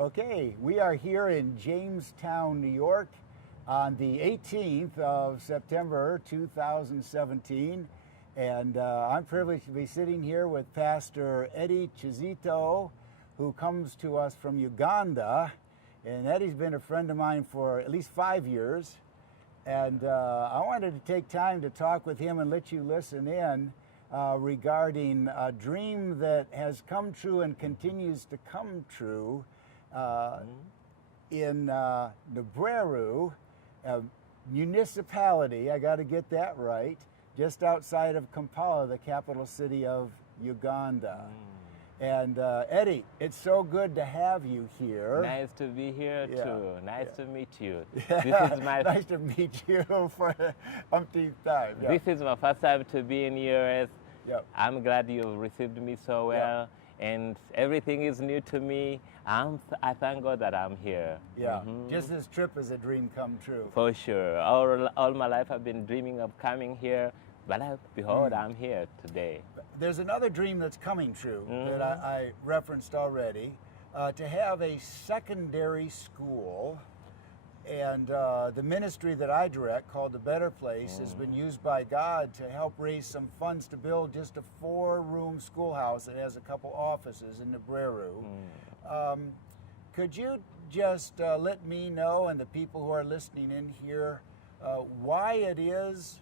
Okay, we are here in Jamestown, New York on the 18th of September 2017, and I'm privileged to be sitting here with Pastor Eddie Chizito, who comes to us from Uganda. And Eddie's been a friend of mine for at least 5 years, and I wanted to take time to talk with him and let you listen in regarding a dream that has come true and continues to come true in Nabreru, a municipality, I got to get that right, just outside of Kampala, the capital city of Uganda. And Eddie, it's so good to have you here. Nice to be here too. Nice to meet you. Yeah. This is my nice to meet you for the umpteenth time. Yeah. This is my first time to be in US. Yep. I'm glad you received me so well, and everything is new to me. I thank God that I'm here. Yeah, just this trip is a dream come true. For sure. All my life I've been dreaming of coming here, but behold, I'm here today. There's another dream that's coming true that I referenced already, to have a secondary school. And the ministry that I direct, called the Better Place, has been used by God to help raise some funds to build just a 4-room schoolhouse that has a couple offices in Nabreru. Could you just let me know and the people who are listening in here why it is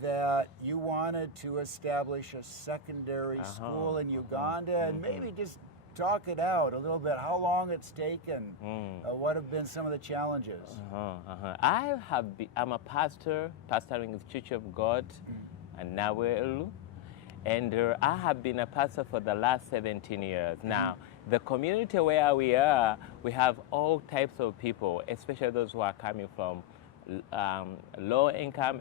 that you wanted to establish a secondary school in Uganda, and maybe just talk it out a little bit, how long it's taken, what have been some of the challenges? I'm a pastor, pastoring the Church of God in Nabreru, and I have been a pastor for the last 17 years. Now, the community where we are, we have all types of people, especially those who are coming from low-income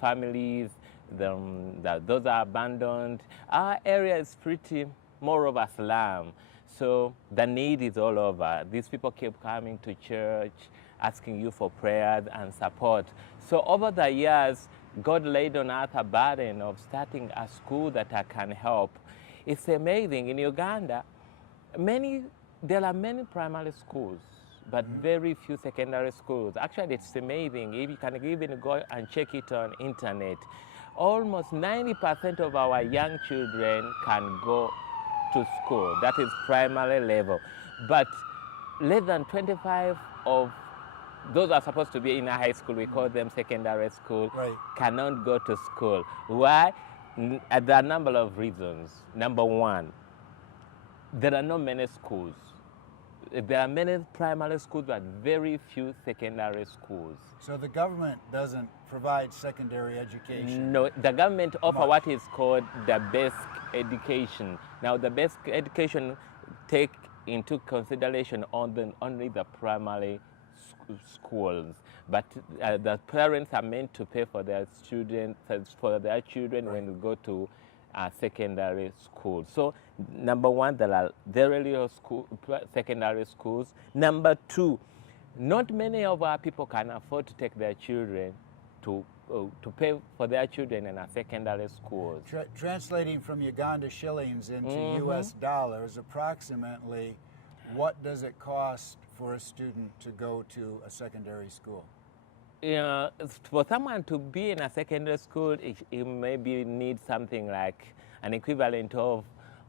families, those are abandoned. Our area is pretty more of a slum, so the need is all over. These people keep coming to church, asking you for prayers and support. So over the years, God laid on us a burden of starting a school that I can help. It's amazing. In Uganda, there are many primary schools, but very few secondary schools. Actually, it's amazing. If you can even go and check it on internet, almost 90% of our young children can go to school. That is primary level. But less than 25 of those are supposed to be in a high school, we call them secondary school, cannot go to school. Why? There are a number of reasons. Number one, there are not many schools. There are many primary schools, but very few secondary schools. So the government doesn't provide secondary education? No, the government offers what is called the basic education. Now, the basic education take into consideration only the primary schools, but the parents are meant to pay for their children when they go to secondary school. So, number one, there are very little secondary schools. Number two, not many of our people can afford to take their children to pay for their children in a secondary schools. Translating from Uganda shillings into US dollars, approximately, what does it cost for a student to go to a secondary school? For someone to be in a secondary school, it maybe needs something like an equivalent of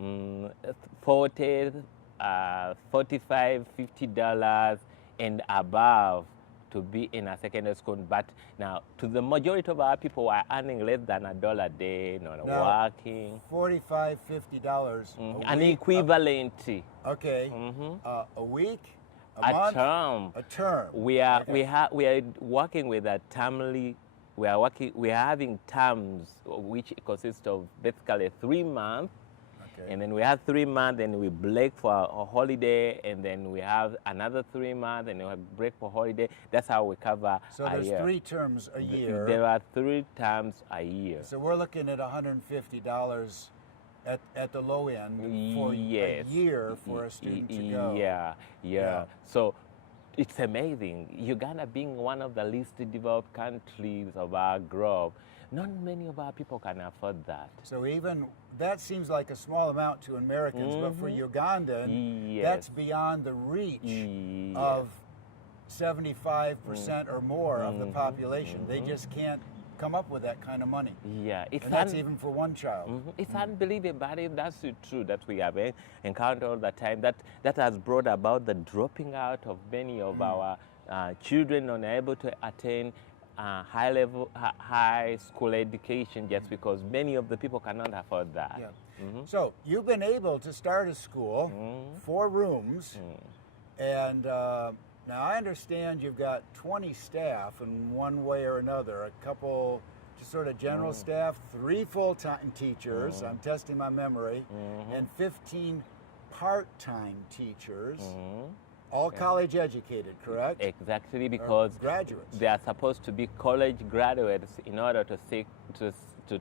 $40, $45, $50 and above to be in a secondary school. But now, to the majority of our people who are earning less than $1 a day, working. $45, $50 a week? An equivalent. Okay. A week? A month? term. A term. We are working with a termly. We are having terms which consist of basically 3 months, and then we have 3 months, and we break for a holiday, and then we have another 3 months, and we break for holiday. That's how we cover a year. So there's 3 terms a year. There are 3 terms a year. So we're looking at $150 at the low end for a year for a student to go. Yeah. So it's amazing. Uganda being one of the least developed countries of our globe, Not many of our people can afford that. So even that seems like a small amount to Americans, but for Ugandan, Yes. that's beyond the reach Yes. of 75% or more of the population. They just can't come up with that kind of money. Yeah, it's And that's even for one child. It's unbelievable, but that's true that we have encountered all the time. That has brought about the dropping out of many of our children unable to attain high school education just because many of the people cannot afford that. Yeah. So you've been able to start a school, 4 rooms, and now I understand you've got 20 staff in one way or another, a couple just sort of general staff, 3 full-time teachers, I'm testing my memory, and 15 part-time teachers, all college educated, correct? Exactly, because graduates. They are supposed to be college graduates in order to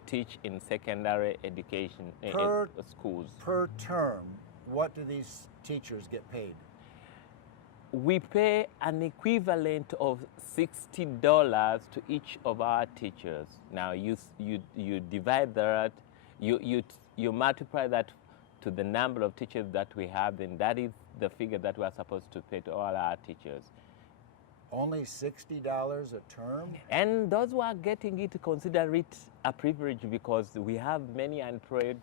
teach in secondary education in schools. Per term, what do these teachers get paid? We pay an equivalent of $60 to each of our teachers. Now you divide that, you multiply that to the number of teachers that we have, and that is the figure that we are supposed to pay to all our teachers. Only $60 a term? And those who are getting it consider it a privilege because we have many unemployed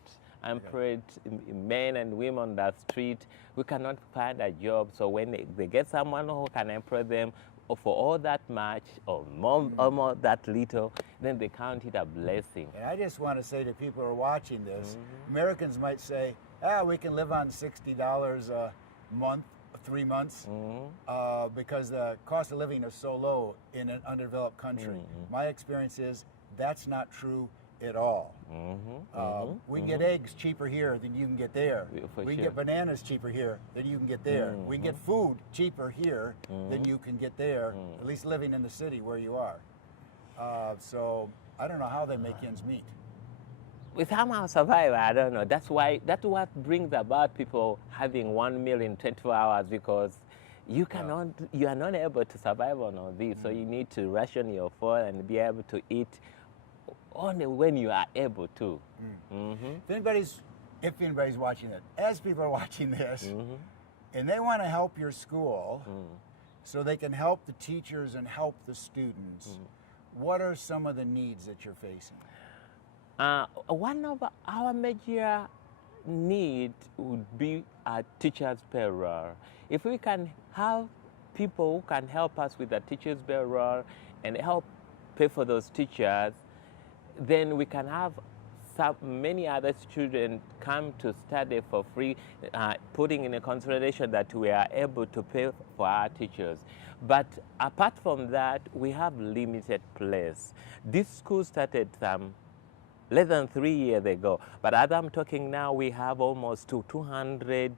men and women on the street who cannot find a job. So when they get someone who can employ them for all that much or more that little, then they count it a blessing. And I just want to say to people who are watching this, Americans might say, we can live on $60 a month, 3 months, because the cost of living is so low in an undeveloped country. My experience is that's not true at all. We can get eggs cheaper here than you can get there. We can get bananas cheaper here than you can get there. We can get food cheaper here than you can get there, at least living in the city where you are. So I don't know how they make ends meet. We somehow survive, I don't know. That's what brings about people having 1 meal in 24 hours because you are not able to survive on all this. So you need to ration your food and be able to eat only when you are able to. If anybody's watching it, as people are watching this, and they want to help your school so they can help the teachers and help the students, what are some of the needs that you're facing? One of our major need would be a teacher's payroll. If we can have people who can help us with the teacher's payroll and help pay for those teachers, then we can have many other students come to study for free, putting in a consideration that we are able to pay for our teachers. But apart from that, we have limited place. This school started less than 3 years ago, but as I'm talking now, we have almost 200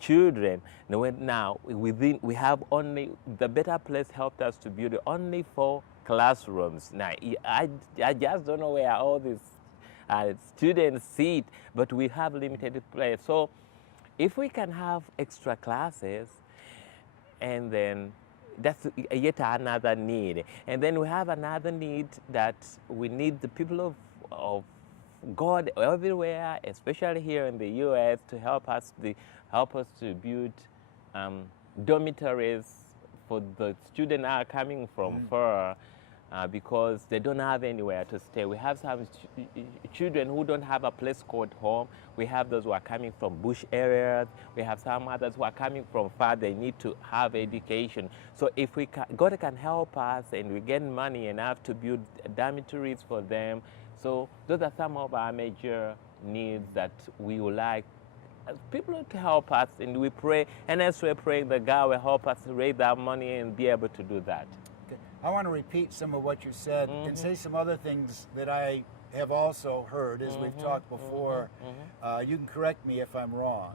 children. Now, we have only, the Better Place helped us to build only 4 classrooms. Now, I just don't know where all these students sit, but we have limited place. So if we can have extra classes, and then that's yet another need. And then we have another need that we need the people of God everywhere, especially here in the U.S., to help us to build dormitories for the students that are coming from far because they don't have anywhere to stay. We have some children who don't have a place called home. We have those who are coming from bush areas. We have some others who are coming from far. They need to have education. So if God can help us and we get money enough to build dormitories for them, so those are some of our major needs that we would like people to help us, and we pray, and as we're praying, that God will help us raise that money and be able to do that. Okay. I want to repeat some of what you said and say some other things that I have also heard as we've talked before. You can correct me if I'm wrong.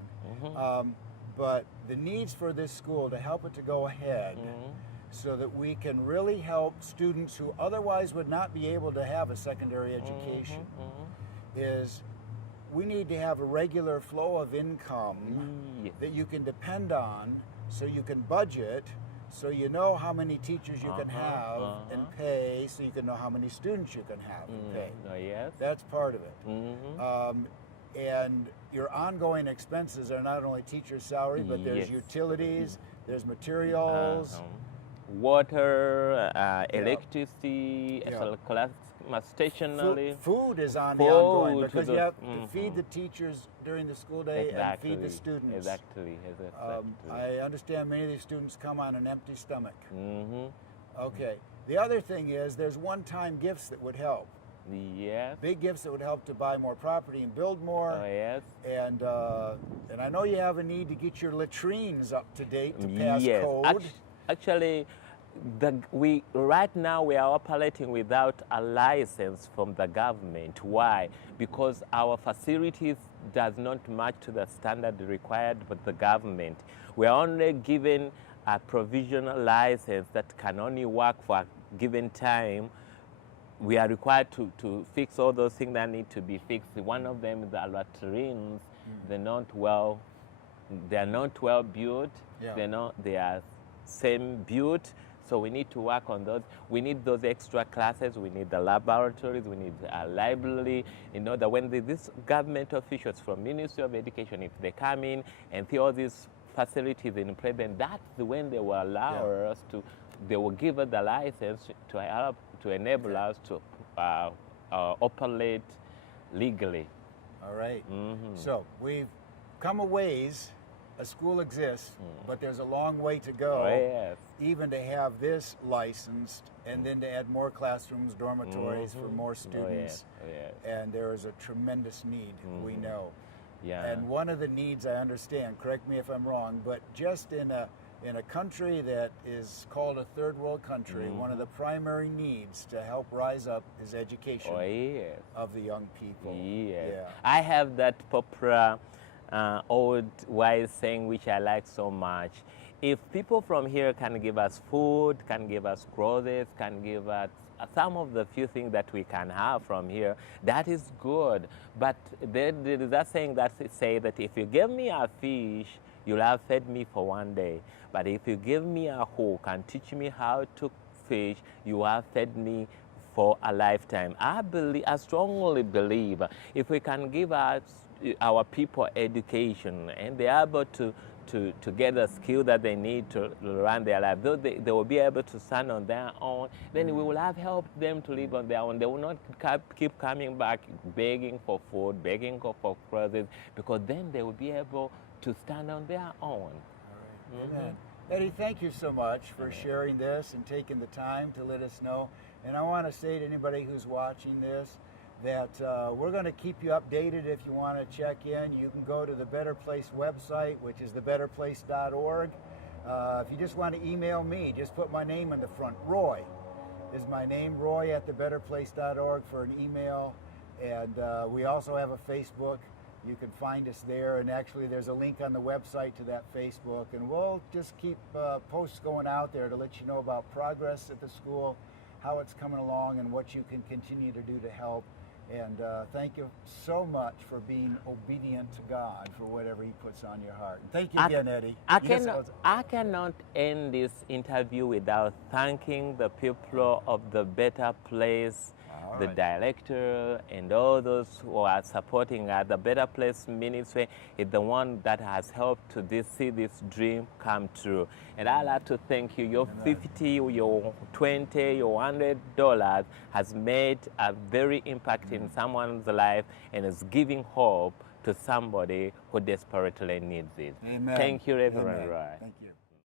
But the needs for this school to help it to go ahead so that we can really help students who otherwise would not be able to have a secondary education is we need to have a regular flow of income that you can depend on so you can budget so you know how many teachers you can have and pay, so you can know how many students you can have and pay. Oh, yes. That's part of it. And your ongoing expenses are not only teacher's salary, but there's utilities, there's materials. Water, electricity, class stationery. Food is on the ongoing, because you have to feed the teachers during the school day and feed the students. Exactly. I understand many of these students come on an empty stomach. Okay. The other thing is there's one-time gifts that would help. Yes. Big gifts that would help to buy more property and build more. Oh, yes. And I know you have a need to get your latrines up to date to pass code. Actually, right now we are operating without a license from the government. Why? Because our facilities does not match to the standard required by the government. We are only given a provisional license that can only work for a given time. We are required to fix all those things that need to be fixed. One of them is the latrines. They're not well built. They are same built. So we need to work on those. We need those extra classes. We need the laboratories. We need a library. You know that when these government officials from Ministry of Education, if they come in and see all these facilities in place, then that's when they will allow us to. They will give us the license to help to enable us to operate legally. All right. So we've come a ways. A school exists, but there's a long way to go, even to have this licensed, and then to add more classrooms, dormitories for more students. And there is a tremendous need, we know. And one of the needs, I understand, correct me if I'm wrong, but just in a country that is called a third world country, one of the primary needs to help rise up is education of the young people. I have that popular old wise saying which I like so much. If people from here can give us food, can give us clothes, can give us some of the few things that we can have from here, that is good. But there is that saying that say that if you give me a fish, you'll have fed me for one day. But if you give me a hook and teach me how to fish, you have fed me for a lifetime. I strongly believe if we can give our people education and they're able to get the skill that they need to run their life, though they will be able to stand on their own, then we will have helped them to live on their own. They will not keep coming back begging for food, begging for clothes, because then they will be able to stand on their own. All right. Amen. Eddie, thank you so much for sharing this and taking the time to let us know. And I want to say to anybody who's watching this that we're going to keep you updated. If you want to check in, you can go to the Better Place website, which is thebetterplace.org. If you just want to email me, just put my name in the front. Roy is my name, Roy at thebetterplace.org for an email. And we also have a Facebook. You can find us there, and actually there's a link on the website to that Facebook, and we'll just keep posts going out there to let you know about progress at the school, how it's coming along, and what you can continue to do to help. And thank you so much for being obedient to God for whatever He puts on your heart. And thank you again, Eddie. I cannot end this interview without thanking the people of the Better Place, the director, and all those who are supporting us. The Better Place Ministry is the one that has helped to see this dream come true. And I'd like to thank you. Your $50, your $20, your $100 has made a very impact in someone's life and is giving hope to somebody who desperately needs it. Amen. Thank you, Reverend Roy. Thank you.